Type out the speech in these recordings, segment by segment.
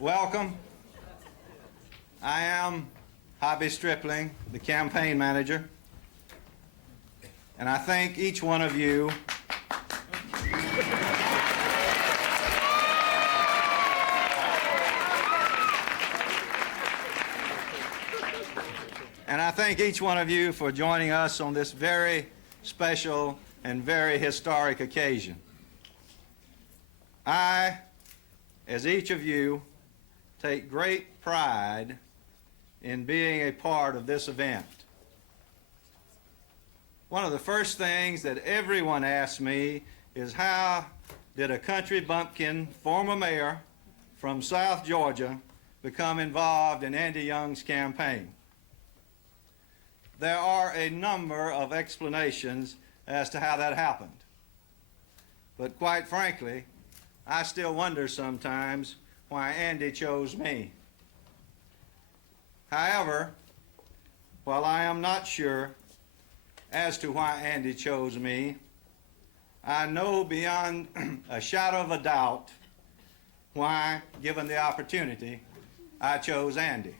Welcome. I am Hobby Stripling, the campaign manager, and I thank each one of you for joining us on this very special and very historic occasion. I, as each of you, take great pride in being a part of this event. One of the first things that everyone asks me is, how did a country bumpkin, former mayor from South Georgia, become involved in Andy Young's campaign? There are a number of explanations as to how that happened. But quite frankly, I still wonder sometimes why Andy chose me. However, while I am not sure as to why Andy chose me, I know beyond a shadow of a doubt why, given the opportunity, I chose Andy.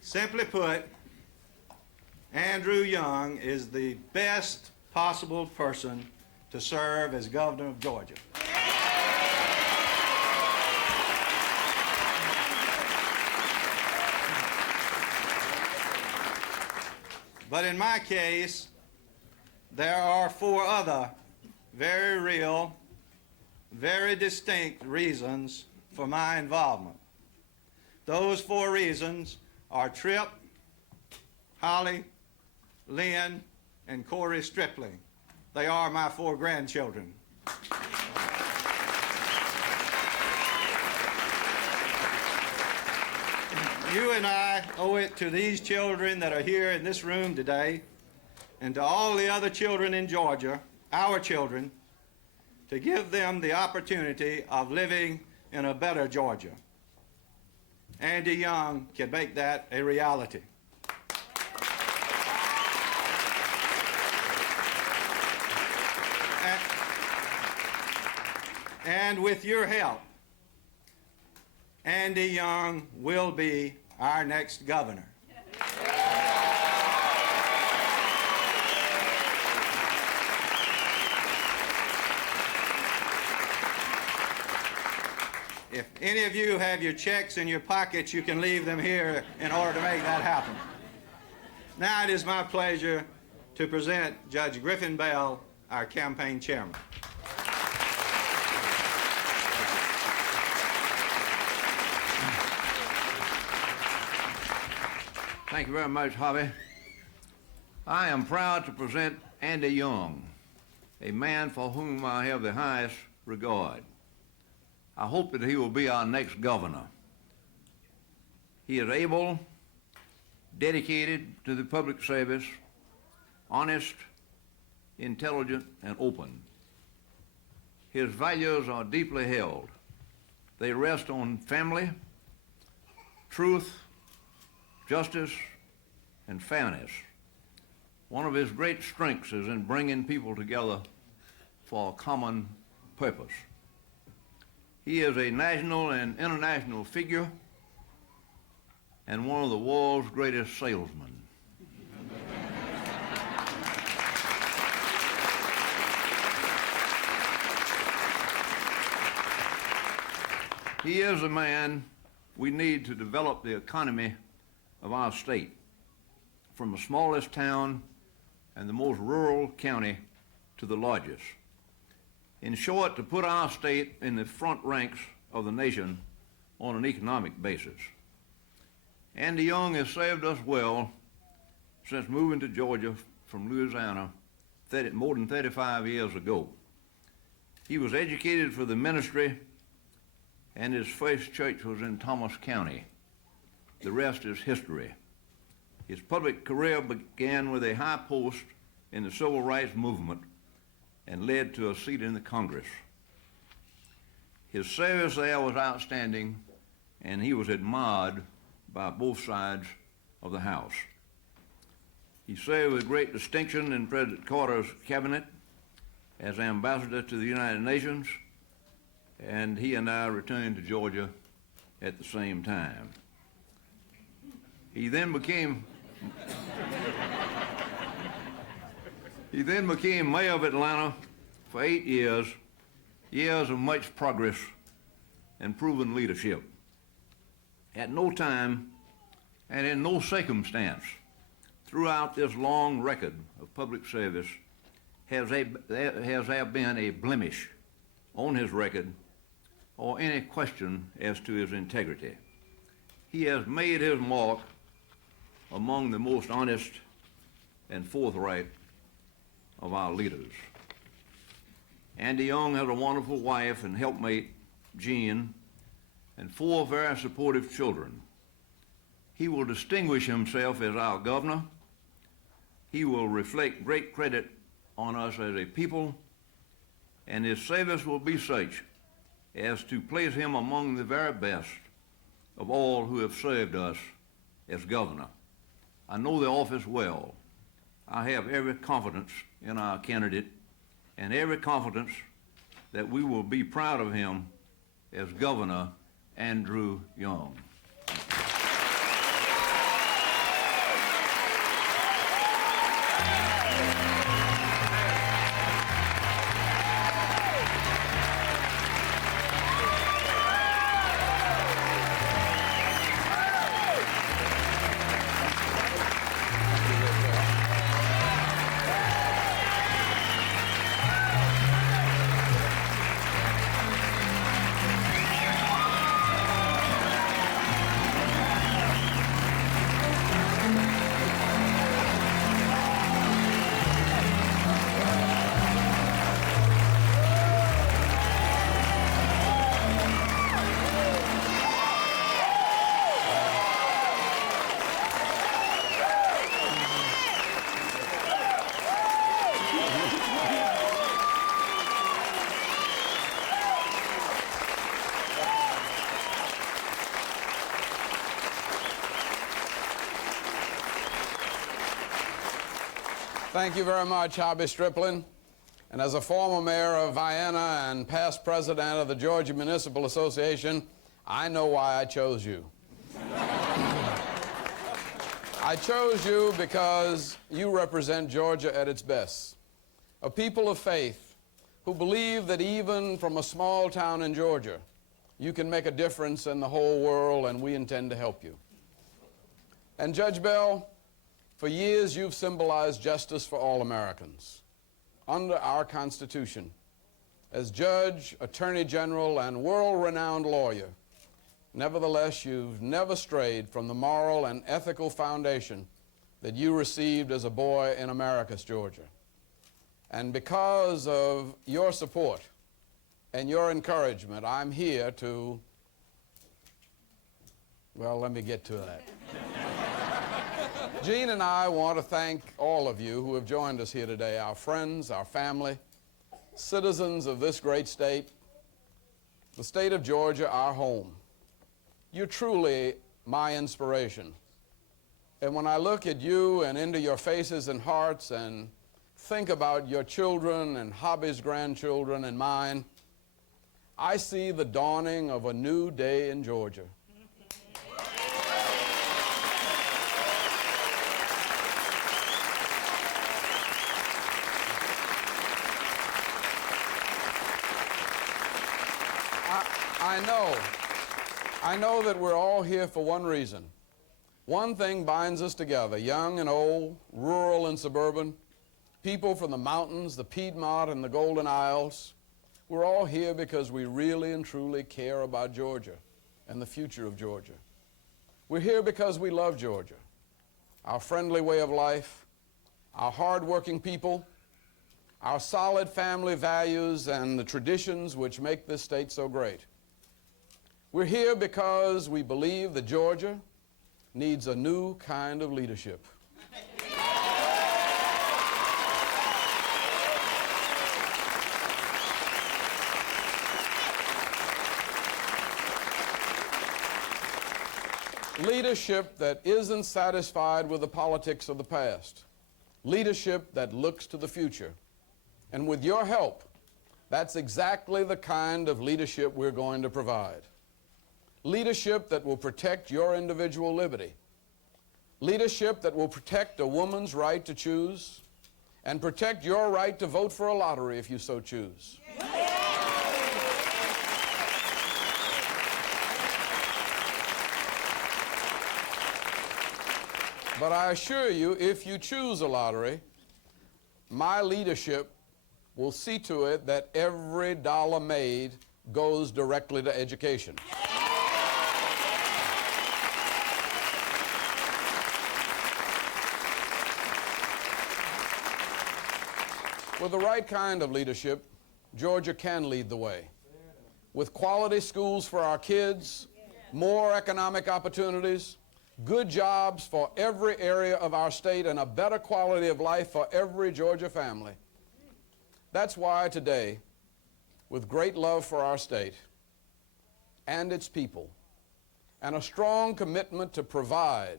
Simply put, Andrew Young is the best possible person to serve as governor of Georgia. But in my case, there are 4 other very real, very distinct reasons for my involvement. Those 4 reasons are Tripp, Holly, Lynn, and Corey Stripling. They are my 4 grandchildren. You and I owe it to these children that are here in this room today, and to all the other children in Georgia, our children, to give them the opportunity of living in a better Georgia. Andy Young can make that a reality. And with your help, Andy Young will be our next governor. If any of you have your checks in your pockets, you can leave them here in order to make that happen. Now it is my pleasure to present Judge Griffin Bell, our campaign chairman. Thank you very much, Hobby. I am proud to present Andy Young, a man for whom I have the highest regard. I hope that he will be our next governor. He is able, dedicated to the public service, honest, intelligent, and open. His values are deeply held. They rest on family, truth, justice, and fairness. One of his great strengths is in bringing people together for a common purpose. He is a national and international figure and one of the world's greatest salesmen. He is a man we need to develop the economy of our state, from the smallest town and the most rural county to the largest. In short, to put our state in the front ranks of the nation on an economic basis. Andy Young has served us well since moving to Georgia from Louisiana more than 35 years ago. He was educated for the ministry, and his first church was in Thomas County. The rest is history. His public career began with a high post in the civil rights movement and led to a seat in the Congress. His service there was outstanding, and he was admired by both sides of the House. He served with great distinction in President Carter's cabinet as ambassador to the United Nations, and he and I returned to Georgia at the same time. He then became mayor of Atlanta for 8 years, years of much progress and proven leadership. At no time and in no circumstance throughout this long record of public service has there been a blemish on his record or any question as to his integrity. He has made his mark among the most honest and forthright of our leaders. Andy Young has a wonderful wife and helpmate, Jean, and 4 very supportive children. He will distinguish himself as our governor. He will reflect great credit on us as a people, and his service will be such as to place him among the very best of all who have served us as governor. I know the office well. I have every confidence in our candidate and every confidence that we will be proud of him as Governor Andrew Young. Thank you very much, Hobby Striplin. And as a former mayor of Vienna and past president of the Georgia Municipal Association, I know why I chose you. I chose you because you represent Georgia at its best. A people of faith who believe that even from a small town in Georgia, you can make a difference in the whole world, and we intend to help you. And Judge Bell, for years, you've symbolized justice for all Americans. Under our Constitution, as judge, attorney general, and world-renowned lawyer, nevertheless, you've never strayed from the moral and ethical foundation that you received as a boy in Americus, Georgia. And because of your support and your encouragement, I'm here to, well, let me get to that. Jean and I want to thank all of you who have joined us here today, our friends, our family, citizens of this great state, the state of Georgia, our home. You're truly my inspiration. And when I look at you and into your faces and hearts and think about your children and Hobby's grandchildren and mine, I see the dawning of a new day in Georgia. I know that we're all here for one reason. One thing binds us together, young and old, rural and suburban, people from the mountains, the Piedmont, and the Golden Isles. We're all here because we really and truly care about Georgia and the future of Georgia. We're here because we love Georgia, our friendly way of life, our hard-working people, our solid family values, and the traditions which make this state so great. We're here because we believe that Georgia needs a new kind of leadership. Leadership that isn't satisfied with the politics of the past, leadership that looks to the future. And with your help, that's exactly the kind of leadership we're going to provide. Leadership that will protect your individual liberty. Leadership that will protect a woman's right to choose and protect your right to vote for a lottery if you so choose. But I assure you, if you choose a lottery, my leadership will see to it that every dollar made goes directly to education. With the right kind of leadership, Georgia can lead the way. With quality schools for our kids, more economic opportunities, good jobs for every area of our state, and a better quality of life for every Georgia family. That's why today, with great love for our state and its people, and a strong commitment to provide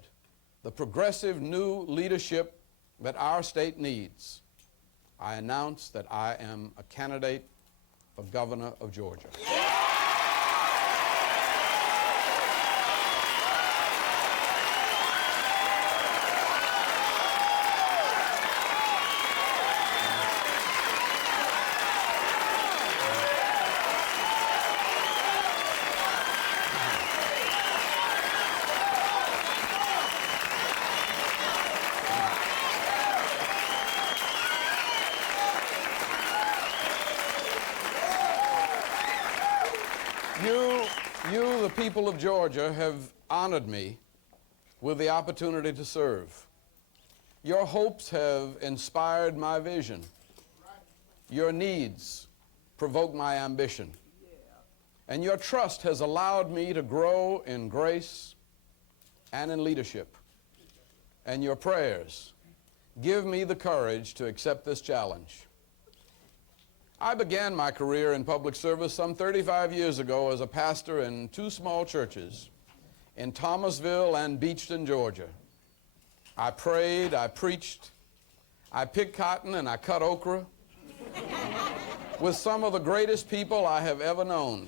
the progressive new leadership that our state needs, I announce that I am a candidate for governor of Georgia. You, the people of Georgia, have honored me with the opportunity to serve. Your hopes have inspired my vision. Your needs provoke my ambition. And your trust has allowed me to grow in grace and in leadership. And your prayers give me the courage to accept this challenge. I began my career in public service some 35 years ago as a pastor in two small churches in Thomasville and Beachton, Georgia. I prayed, I preached, I picked cotton, and I cut okra with some of the greatest people I have ever known.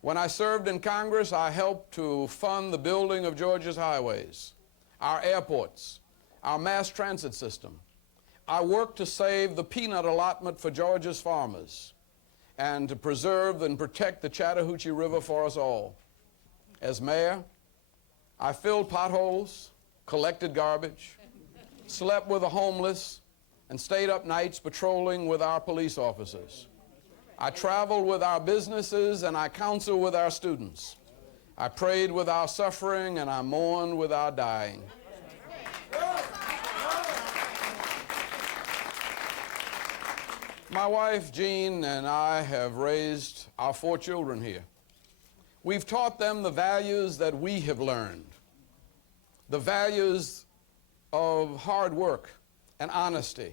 When I served in Congress, I helped to fund the building of Georgia's highways, our airports, our mass transit system. I worked to save the peanut allotment for Georgia's farmers and to preserve and protect the Chattahoochee River for us all. As mayor, I filled potholes, collected garbage, slept with the homeless, and stayed up nights patrolling with our police officers. I traveled with our businesses and I counseled with our students. I prayed with our suffering and I mourned with our dying. My wife, Jean, and I have raised our 4 children here. We've taught them the values that we have learned, the values of hard work and honesty,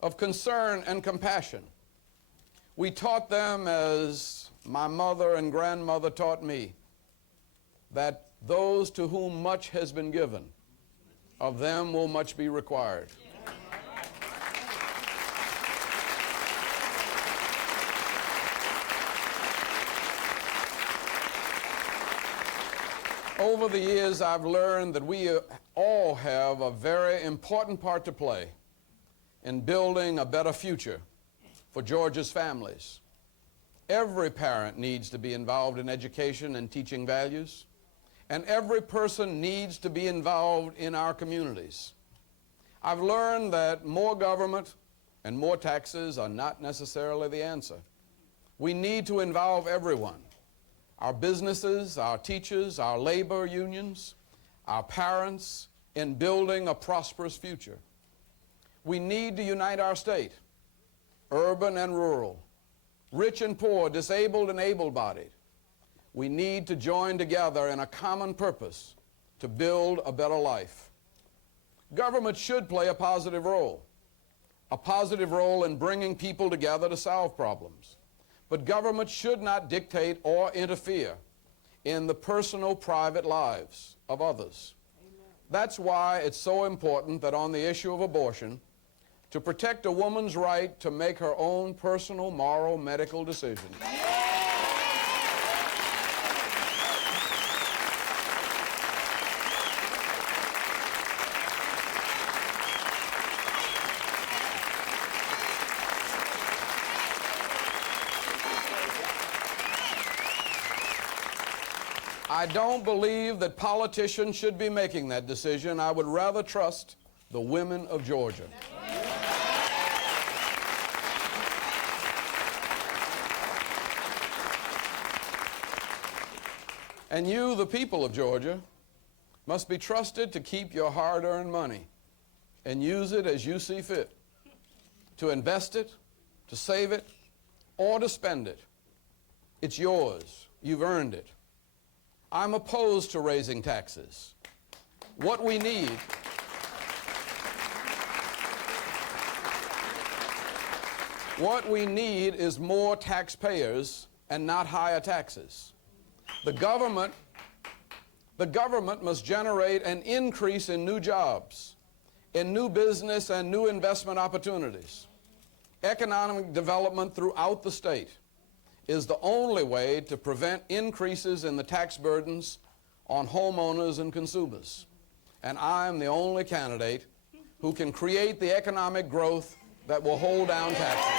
of concern and compassion. We taught them, as my mother and grandmother taught me, that those to whom much has been given, of them will much be required. Over the years, I've learned that we all have a very important part to play in building a better future for Georgia's families. Every parent needs to be involved in education and teaching values, and every person needs to be involved in our communities. I've learned that more government and more taxes are not necessarily the answer. We need to involve everyone. Our businesses, our teachers, our labor unions, our parents, in building a prosperous future. We need to unite our state, urban and rural, rich and poor, disabled and able-bodied. We need to join together in a common purpose to build a better life. Government should play a positive role in bringing people together to solve problems. But government should not dictate or interfere in the personal, private lives of others. Amen. That's why it's so important that on the issue of abortion, to protect a woman's right to make her own personal, moral, medical decision. I don't believe that politicians should be making that decision. I would rather trust the women of Georgia. And you, the people of Georgia, must be trusted to keep your hard-earned money and use it as you see fit, to invest it, to save it, or to spend it. It's yours. You've earned it. I'm opposed to raising taxes. What we need is more taxpayers and not higher taxes. The government must generate an increase in new jobs, in new business and new investment opportunities. Economic development throughout the state is the only way to prevent increases in the tax burdens on homeowners and consumers. And I'm the only candidate who can create the economic growth that will hold down taxes.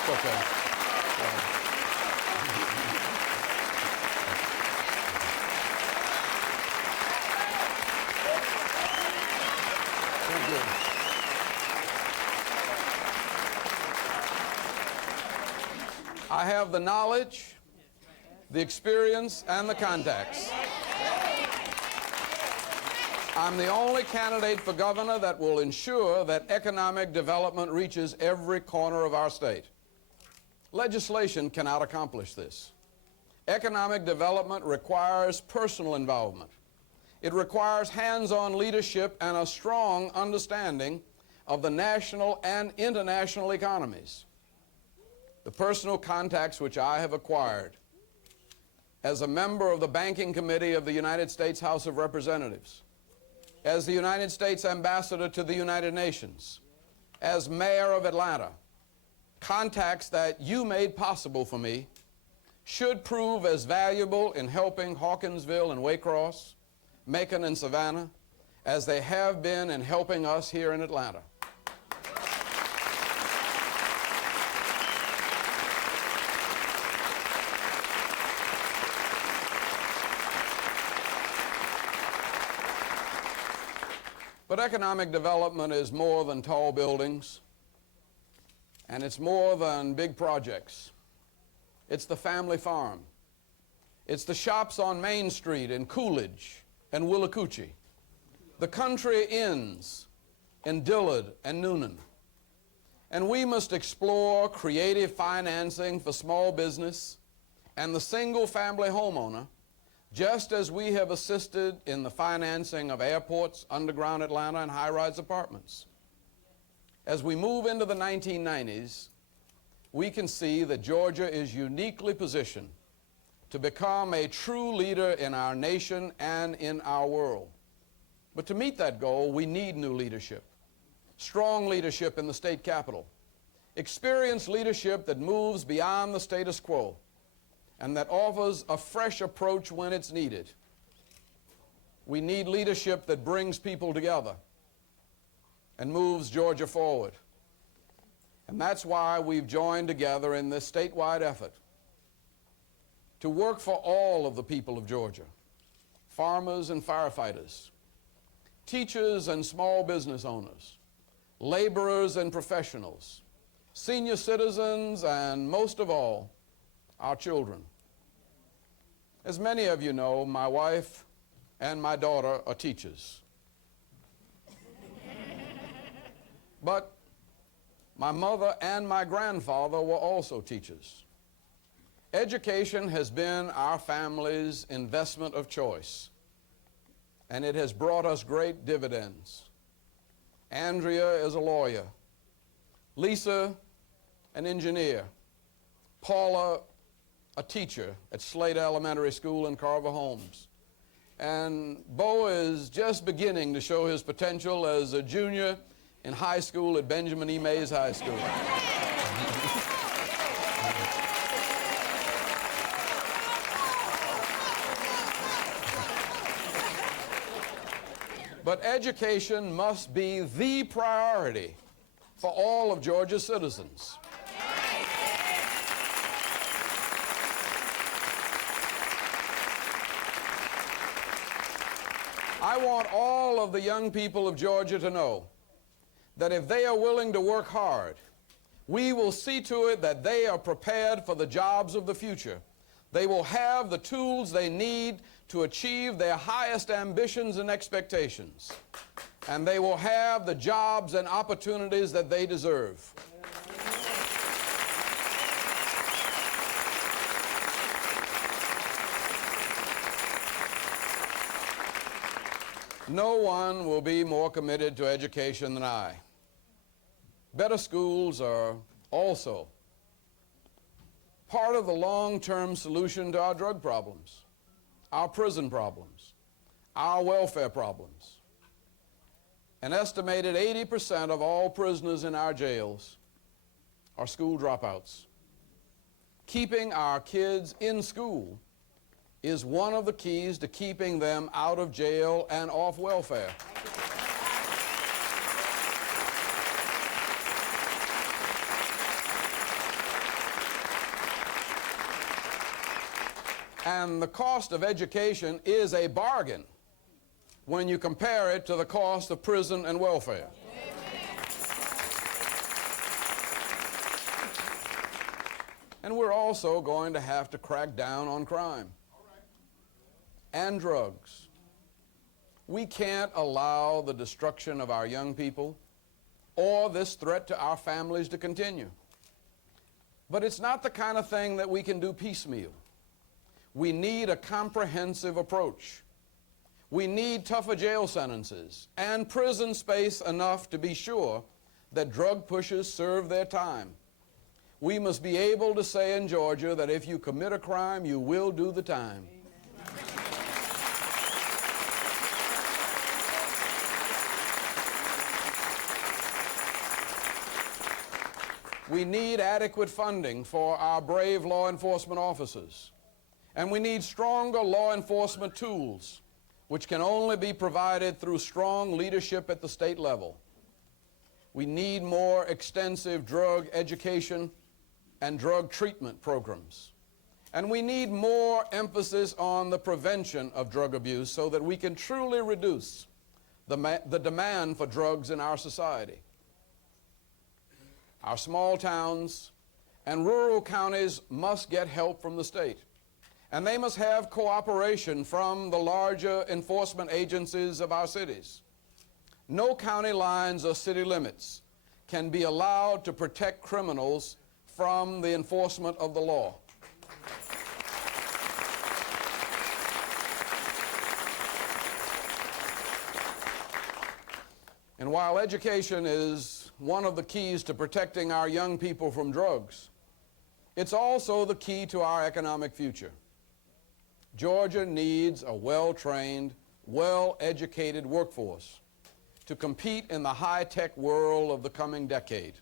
It's okay. Thank you. I have the knowledge, the experience, and the contacts. I'm the only candidate for governor that will ensure that economic development reaches every corner of our state. Legislation cannot accomplish this. Economic development requires personal involvement. It requires hands-on leadership and a strong understanding of the national and international economies. The personal contacts which I have acquired as a member of the Banking Committee of the United States House of Representatives, as the United States Ambassador to the United Nations, as Mayor of Atlanta, contacts that you made possible for me should prove as valuable in helping Hawkinsville and Waycross, Macon and Savannah, as they have been in helping us here in Atlanta. But economic development is more than tall buildings, and it's more than big projects. It's the family farm. It's the shops on Main Street in Coolidge and Willacoochee, the country inns in Dillard and Noonan. And we must explore creative financing for small business and the single-family homeowner, just as we have assisted in the financing of airports, underground Atlanta, and high-rise apartments. As we move into the 1990s, we can see that Georgia is uniquely positioned to become a true leader in our nation and in our world. But to meet that goal, we need new leadership, strong leadership in the state capitol, experienced leadership that moves beyond the status quo, and that offers a fresh approach when it's needed. We need leadership that brings people together and moves Georgia forward. And that's why we've joined together in this statewide effort to work for all of the people of Georgia, farmers and firefighters, teachers and small business owners, laborers and professionals, senior citizens, and most of all, our children. As many of you know, my wife and my daughter are teachers. But my mother and my grandfather were also teachers. Education has been our family's investment of choice, and it has brought us great dividends. Andrea is a lawyer, Lisa an engineer, Paula a teacher at Slade Elementary School in Carver Homes. And Bo is just beginning to show his potential as a junior in high school at Benjamin E. Mays High School. But education must be the priority for all of Georgia's citizens. I want all of the young people of Georgia to know that if they are willing to work hard, we will see to it that they are prepared for the jobs of the future. They will have the tools they need to achieve their highest ambitions and expectations. And they will have the jobs and opportunities that they deserve. No one will be more committed to education than I. Better schools are also part of the long-term solution to our drug problems, our prison problems, our welfare problems. An estimated 80% of all prisoners in our jails are school dropouts. Keeping our kids in school is one of the keys to keeping them out of jail and off welfare. And the cost of education is a bargain when you compare it to the cost of prison and welfare. And we're also going to have to crack down on crime and drugs. We can't allow the destruction of our young people or this threat to our families to continue. But it's not the kind of thing that we can do piecemeal. We need a comprehensive approach. We need tougher jail sentences and prison space enough to be sure that drug pushers serve their time. We must be able to say in Georgia that if you commit a crime, you will do the time. We need adequate funding for our brave law enforcement officers. And we need stronger law enforcement tools, which can only be provided through strong leadership at the state level. We need more extensive drug education and drug treatment programs. And we need more emphasis on the prevention of drug abuse so that we can truly reduce the demand for drugs in our society. Our small towns and rural counties must get help from the state. And they must have cooperation from the larger enforcement agencies of our cities. No county lines or city limits can be allowed to protect criminals from the enforcement of the law. And while education is one of the keys to protecting our young people from drugs, it's also the key to our economic future. Georgia needs a well-trained, well-educated workforce to compete in the high-tech world of the coming decade.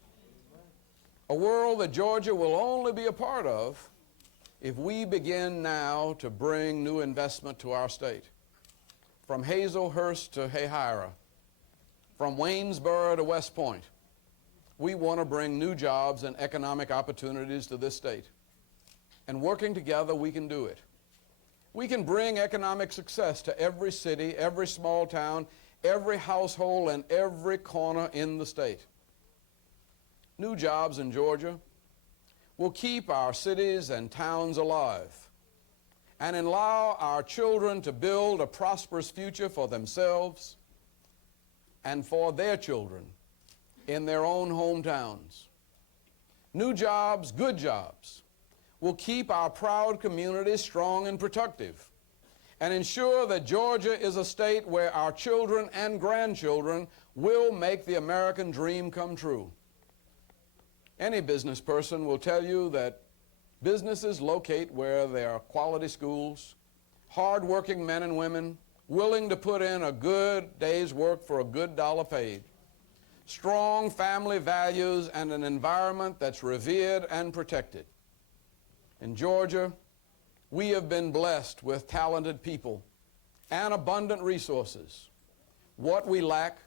A world that Georgia will only be a part of if we begin now to bring new investment to our state. From Hazelhurst to Hahira, from Waynesboro to West Point, we want to bring new jobs and economic opportunities to this state. And working together, we can do it. We can bring economic success to every city, every small town, every household, and every corner in the state. New jobs in Georgia will keep our cities and towns alive and allow our children to build a prosperous future for themselves and for their children in their own hometowns. New jobs, good jobs, will keep our proud communities strong and productive and ensure that Georgia is a state where our children and grandchildren will make the American dream come true. Any business person will tell you that Businesses locate where there are quality schools, hard-working men and women willing to put in a good day's work for a good dollar paid, strong family values, and an environment that's revered and protected. In Georgia, we have been blessed with talented people and abundant resources. What we lack,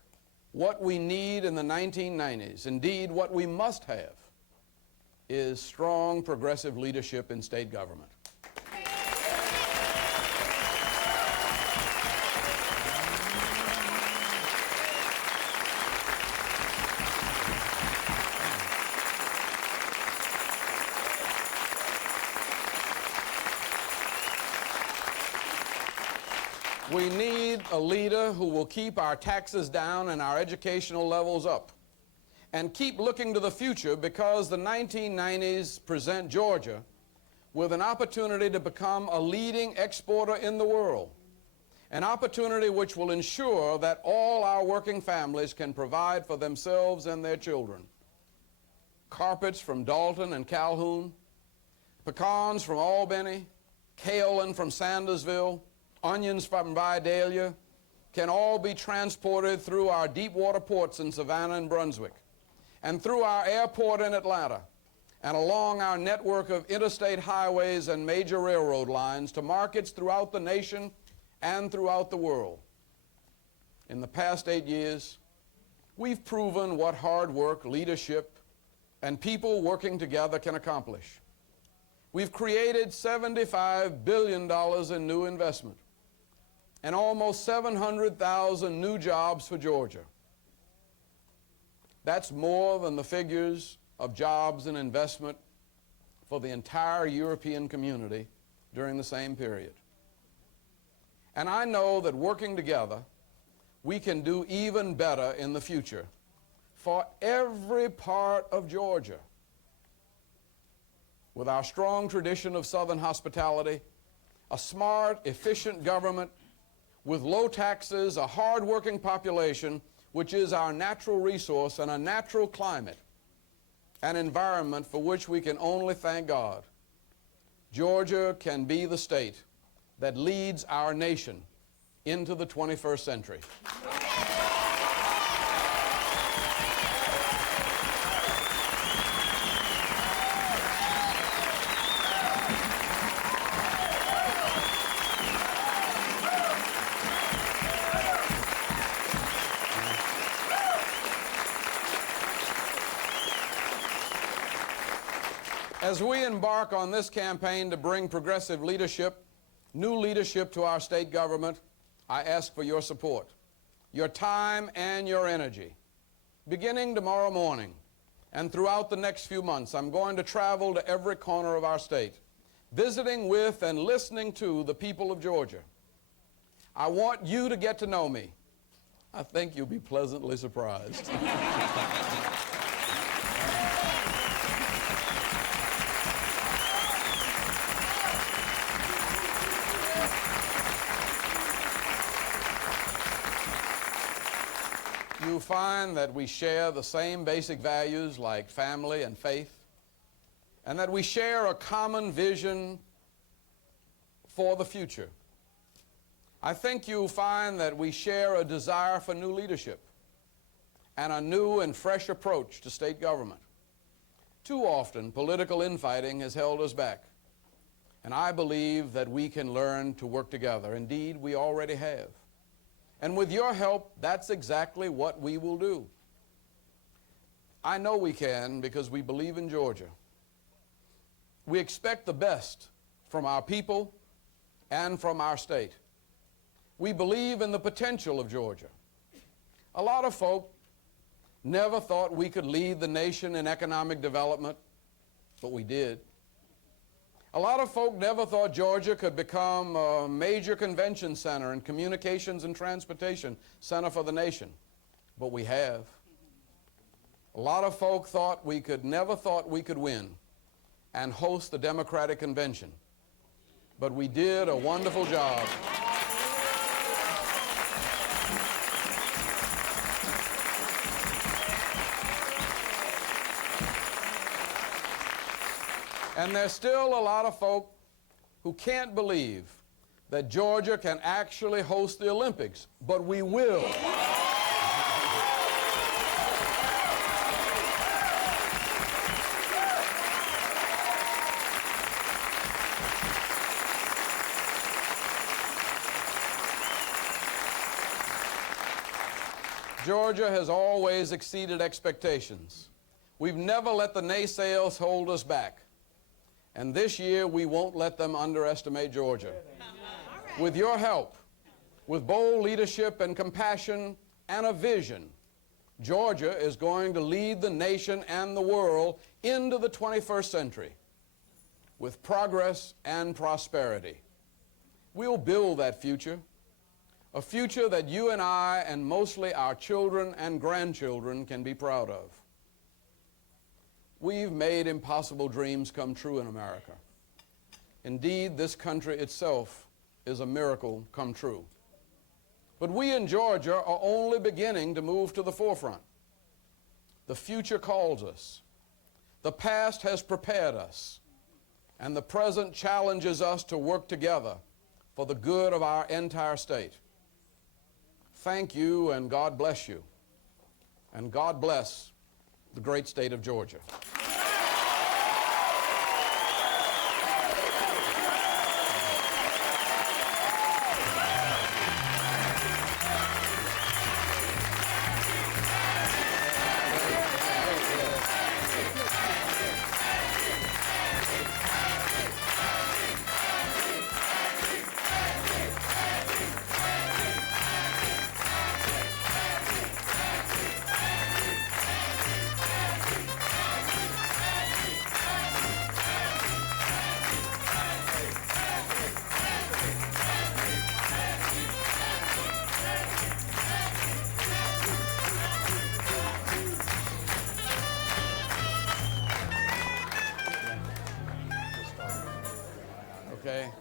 what we need in the 1990s, indeed what we must have, is strong progressive leadership in state government. We need a leader who will keep our taxes down and our educational levels up, and keep looking to the future, because the 1990s present Georgia with an opportunity to become a leading exporter in the world, an opportunity which will ensure that all our working families can provide for themselves and their children. Carpets from Dalton and Calhoun, pecans from Albany, kaolin from Sandersville, onions from Vidalia can all be transported through our deep water ports in Savannah and Brunswick, and through our airport in Atlanta, and along our network of interstate highways and major railroad lines to markets throughout the nation and throughout the world. In the past 8 years, we've proven what hard work, leadership, and people working together can accomplish. We've created $75 billion in new investment and almost 700,000 new jobs for Georgia. That's more than the figures of jobs and investment for the entire European community during the same period. And I know that working together, we can do even better in the future for every part of Georgia. With our strong tradition of Southern hospitality, a smart, efficient government with low taxes, a hard-working population, which is our natural resource, and a natural climate, an environment for which we can only thank God, Georgia can be the state that leads our nation into the 21st century. As we embark on this campaign to bring progressive leadership, new leadership to our state government, I ask for your support, your time and your energy. Beginning tomorrow morning and throughout the next few months, I'm going to travel to every corner of our state, visiting with and listening to the people of Georgia. I want you to get to know me. I think you'll be pleasantly surprised. You'll find that we share the same basic values like family and faith, and that we share a common vision for the future. I think you'll find that we share a desire for new leadership and a new and fresh approach to state government. Too often, political infighting has held us back, and I believe that we can learn to work together. Indeed, we already have. And with your help, that's exactly what we will do. I know we can because we believe in Georgia. We expect the best from our people and from our state. We believe in the potential of Georgia. A lot of folk never thought we could lead the nation in economic development, but we did. A lot of folk never thought Georgia could become a major convention center and communications and transportation center for the nation, but we have. A lot of folk never thought we could win and host the Democratic Convention, but we did a wonderful job. And there's still a lot of folk who can't believe that Georgia can actually host the Olympics, but we will. Georgia has always exceeded expectations. We've never let the naysayers hold us back. And this year, we won't let them underestimate Georgia. With your help, with bold leadership and compassion and a vision, Georgia is going to lead the nation and the world into the 21st century with progress and prosperity. We'll build that future, a future that you and I, and mostly our children and grandchildren, can be proud of. We've made impossible dreams come true in America. Indeed, this country itself is a miracle come true. But we in Georgia are only beginning to move to the forefront. The future calls us. The past has prepared us. And the present challenges us to work together for the good of our entire state. Thank you, and God bless you. And God bless the great state of Georgia. Okay.